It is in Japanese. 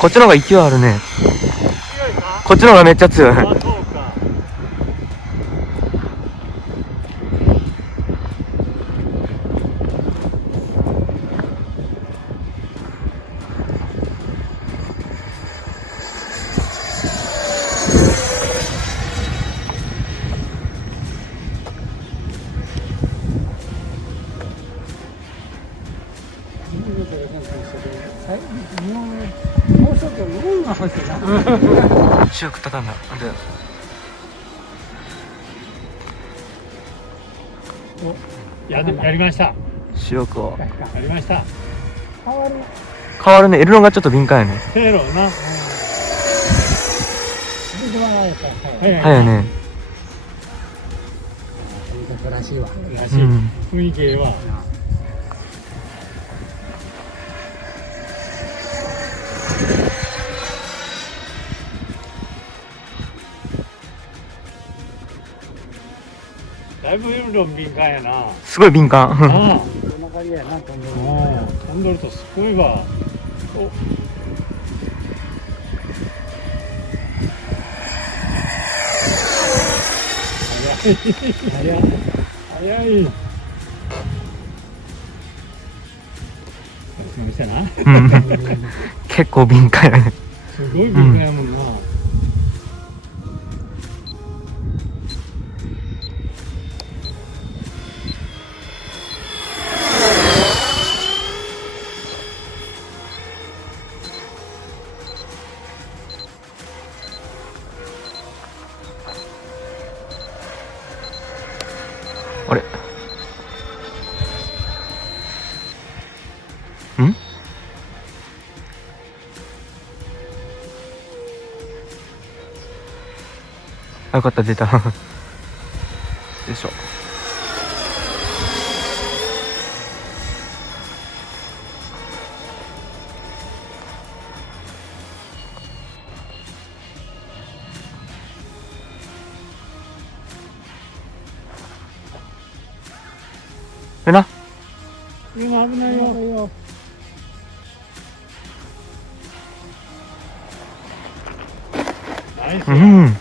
こっちの方が勢いあるね。強いか。こっちの方がめっちゃ強い。あ、そうか。もうちょっと運が欲しいな。強く畳んだ。やりました。白くを。やりました。変わる。変わるね。エルロンがちょっと敏感やね。せーのな。出てはないから。はい早いね。らしいわ。らしい。うん雰囲気ええわ。だいぶエルロン敏感やな。すごい敏感。ああ。こんな感じやな、飛んでる。飛んどるとすごいわ。お。早い。早い。早い。お店な。うん結構敏感やね。すごい敏感やもんな。あれんあ、よかった、出た。よいしょ。でな。今危ないよ。ナイス。うん。